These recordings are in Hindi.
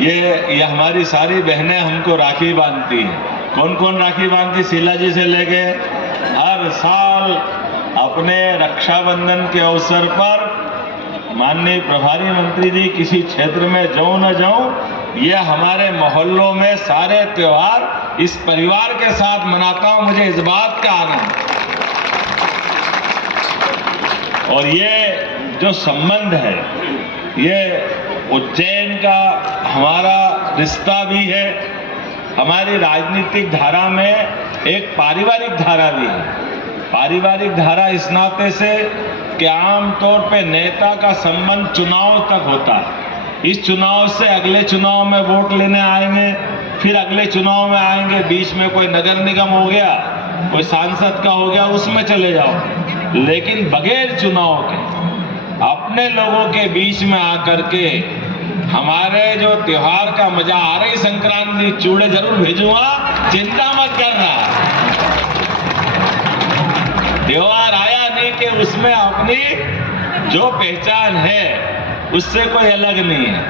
ये हमारी सारी बहनें हमको राखी बांधती हैं। कौन कौन राखी बांधती? शीला जी से लेके हर साल अपने रक्षाबंधन के अवसर पर माननीय प्रभारी मंत्री जी किसी क्षेत्र में जाऊं न जाऊं, ये हमारे मोहल्लों में सारे त्योहार इस परिवार के साथ मनाता हूं। मुझे इस बात का आनंद, और ये जो संबंध है ये उज्जैन का हमारा रिश्ता भी है, हमारी राजनीतिक धारा में एक पारिवारिक धारा भी है। पारिवारिक धारा इस नाते से कि आमतौर पे नेता का संबंध चुनाव तक होता है। इस चुनाव से अगले चुनाव में वोट लेने आएंगे, फिर अगले चुनाव में आएंगे, बीच में कोई नगर निगम हो गया, कोई सांसद का हो गया, उसमें चले जाओ। लेकिन बगैर चुनाव के अपने लोगों के बीच में आकर के हमारे जो त्योहार का मजा आ रही, संक्रांति चूड़े जरूर भेजूंगा, चिंता मत करना। त्योहार आया नहीं कि उसमें अपनी जो पहचान है उससे कोई अलग नहीं है।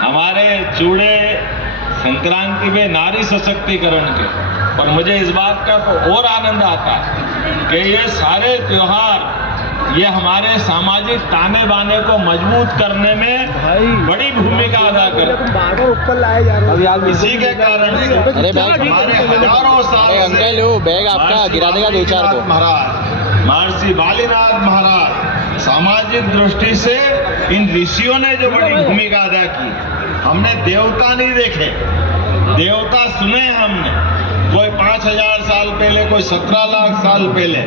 हमारे चूड़े संक्रांति में नारी सशक्तिकरण के, और मुझे इस बात का तो और आनंद आता है कि ये सारे त्योहार ये हमारे सामाजिक ताने बाने को मजबूत करने में बड़ी भूमिका अदा करते। इसी के कारण से हमारे हजारों साल से बैग आपका गिरा देगा दो चार को। महाराज महर्षि बालीनाथ महाराज सामाजिक दृष्टि से इन ऋषियों ने जो बड़ी भूमिका अदा की। हमने देवता नहीं देखे, देवता सुने हमने, कोई 5000 साल पहले, कोई 17 लाख साल पहले।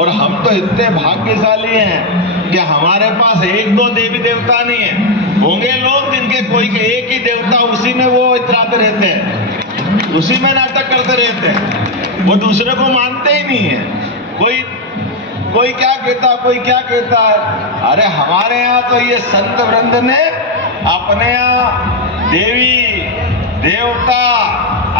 और हम तो इतने भाग्यशाली हैं कि हमारे पास एक दो देवी देवता नहीं है। होंगे लोग जिनके कोई के एक ही देवता, उसी में वो इतराते रहते हैं, उसी में नाटक करते रहते हैं, वो दूसरे को मानते ही नहीं है। कोई क्या कहता, कोई क्या कहता है। अरे हमारे यहाँ तो ये संत वृंद ने अपने यहाँ देवी देवता,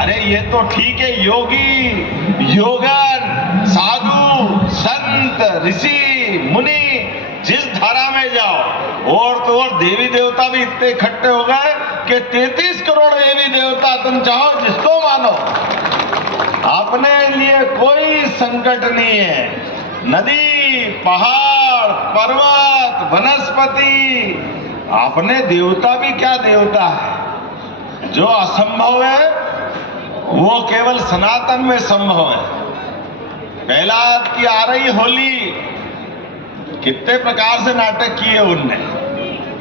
अरे ये तो ठीक है, योगी योगन साधु संत ऋषि मुनि जिस धारा में जाओ, और तो और देवी देवता भी इतने इकट्ठे हो गए कि 33 करोड़ देवी देवता तुम चाहो जिसको मानो, अपने लिए कोई संकट नहीं है। नदी पहाड़ पर्वत वनस्पति, अपने देवता भी क्या देवता है। जो असंभव है वो केवल सनातन में संभव है। प्रहलाद की आ रही होली, कितने प्रकार से नाटक किए उनने,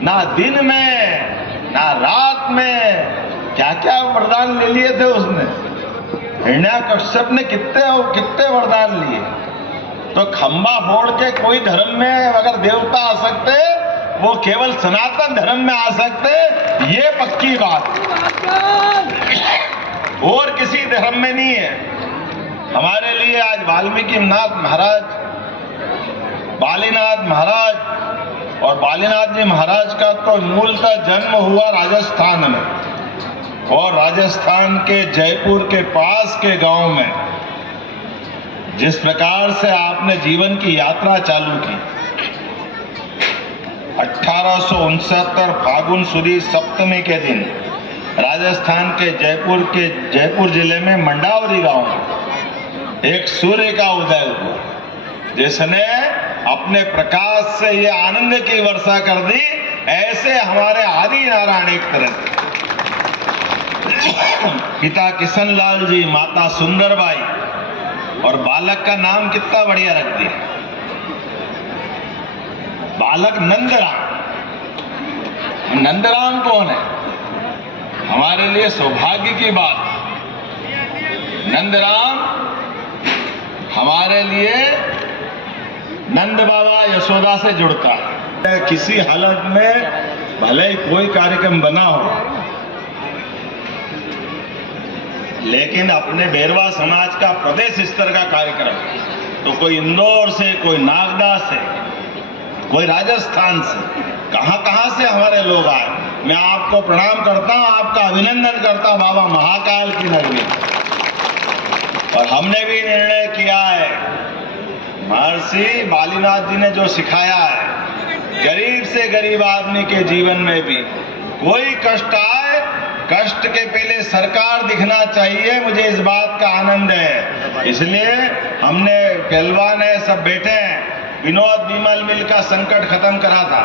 ना दिन में ना रात में, क्या क्या वरदान ले लिए थे उसने। हिरण्याकश्यप ने कितने वरदान लिए। तो खंबा फोड़ के कोई धर्म में अगर देवता आ सकते, वो केवल सनातन धर्म में आ सकते, ये पक्की बात, और किसी धर्म में नहीं है। हमारे लिए आज वाल्मीकि नाथ महाराज, बालीनाथ महाराज, और बालीनाथ जी महाराज का तो मूलतः जन्म हुआ राजस्थान में, और राजस्थान के जयपुर के पास के गांव में। जिस प्रकार से आपने जीवन की यात्रा चालू की, 1869 फागुन सुदी सप्तमी के दिन राजस्थान के जयपुर जिले में मंडावरी गांव में एक सूर्य का उदय हुआ, जिसने अपने प्रकाश से ये आनंद की वर्षा कर दी। ऐसे हमारे आदि नारायण एक तरह, पिता किशन लाल जी, माता सुंदरबाई, और बालक का नाम कितना बढ़िया रख दिया, बालक नंदराम। नंदराम कौन है? हमारे लिए सौभाग्य की बात। नंदराम हमारे लिए नंद बाबा यशोदा से जुड़ता है। किसी हालत में भले ही कोई कार्यक्रम बना हो, लेकिन अपने बेरवा समाज का प्रदेश स्तर का कार्यक्रम, तो कोई इंदौर से, कोई नागदा से, कोई राजस्थान से, कहां से हमारे लोग आए। मैं आपको प्रणाम करता हूं, आपका अभिनंदन करता हूं बाबा महाकाल की नगरी। और हमने भी निर्णय किया है, महर्षि बालीनाथ जी ने जो सिखाया है, गरीब से गरीब आदमी के जीवन में भी कोई कष्ट आए कष्ट के पहले सरकार दिखना चाहिए, मुझे इस बात का आनंद है। इसलिए हमने पहलवान है, सब बैठे हैं, विनोद विमल मिल का संकट खत्म करा था,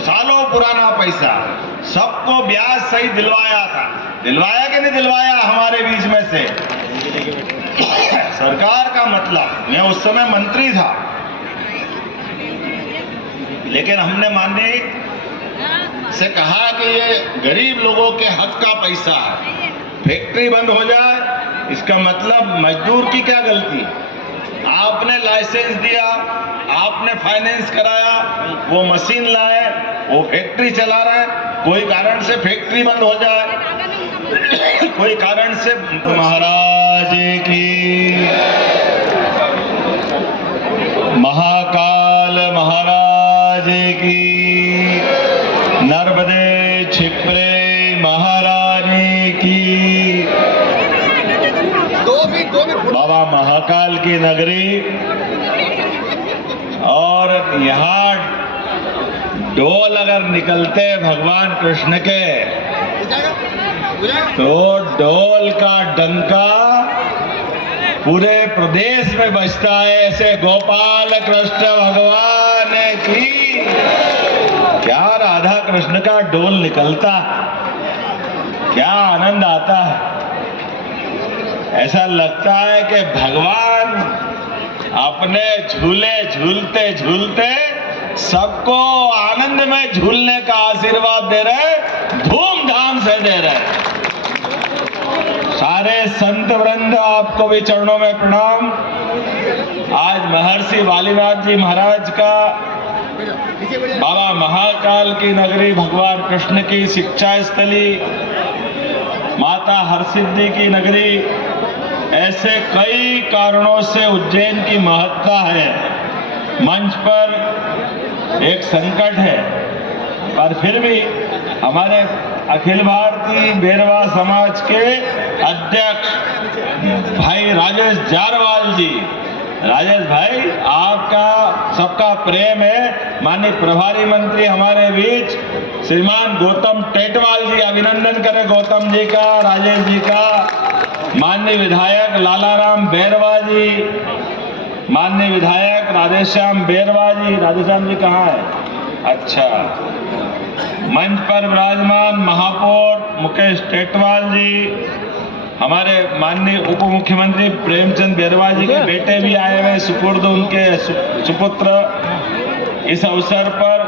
सालों पुराना पैसा सबको ब्याज सही दिलवाया था। दिलवाया कि नहीं दिलवाया हमारे बीच में से? सरकार का मतलब, मैं उस समय मंत्री था, लेकिन हमने माननीय से कहा कि ये गरीब लोगों के हक का पैसा है, फैक्ट्री बंद हो जाए इसका मतलब मजदूर की क्या गलती? आपने लाइसेंस दिया, आपने फाइनेंस कराया, वो मशीन लाए, वो फैक्ट्री चला रहे, कोई कारण से फैक्ट्री बंद हो जाए, कोई कारण से महाराज की, महाकाल महाराज की, नर्मदे छिपरे महारानी की, बाबा महाकाल की नगरी। और यहाँ डोल अगर निकलते भगवान कृष्ण के तो डोल का डंका पूरे प्रदेश में बजता है। ऐसे गोपाल कृष्ण भगवान की, क्या राधा कृष्ण का डोल निकलता, क्या आनंद आता है। ऐसा लगता है कि भगवान अपने झूले झूलते झूलते सबको आनंद में झूलने का आशीर्वाद दे रहे, धूमधाम से दे रहे। सारे संत वृंद आपको भी चरणों में प्रणाम। आज महर्षि वालीनाथ जी महाराज का बाबा महाकाल की नगरी, भगवान कृष्ण की शिक्षा स्थली, माता हरसिद्धि की नगरी, ऐसे कई कारणों से उज्जैन की महत्ता है। मंच पर एक संकट है, पर फिर भी हमारे अखिल भारतीय बेरवा समाज के अध्यक्ष भाई राजेश जारवाल जी, राजेश भाई आपका सबका प्रेम है। माननीय प्रभारी मंत्री हमारे बीच श्रीमान गौतम टेटवाल जी, अभिनंदन करें गौतम जी का, राजेश जी का। माननीय विधायक लालाराम बेरवा जी, माननीय विधायक राधेश्याम बेरवा जी, राधेश्याम जी कहाँ है? अच्छा, मंच पर विराजमान महापौर मुकेश टेटवाल जी, हमारे माननीय उप मुख्यमंत्री प्रेमचंद बेरवा जी के बेटे भी आए हुए, सुपुर्द उनके सुपुत्र। इस अवसर पर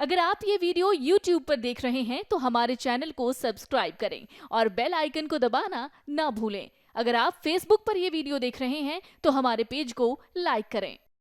अगर आप ये वीडियो YouTube पर देख रहे हैं तो हमारे चैनल को सब्सक्राइब करें और बेल आइकन को दबाना ना भूलें। अगर आप Facebook पर ये वीडियो देख रहे हैं तो हमारे पेज को लाइक करें।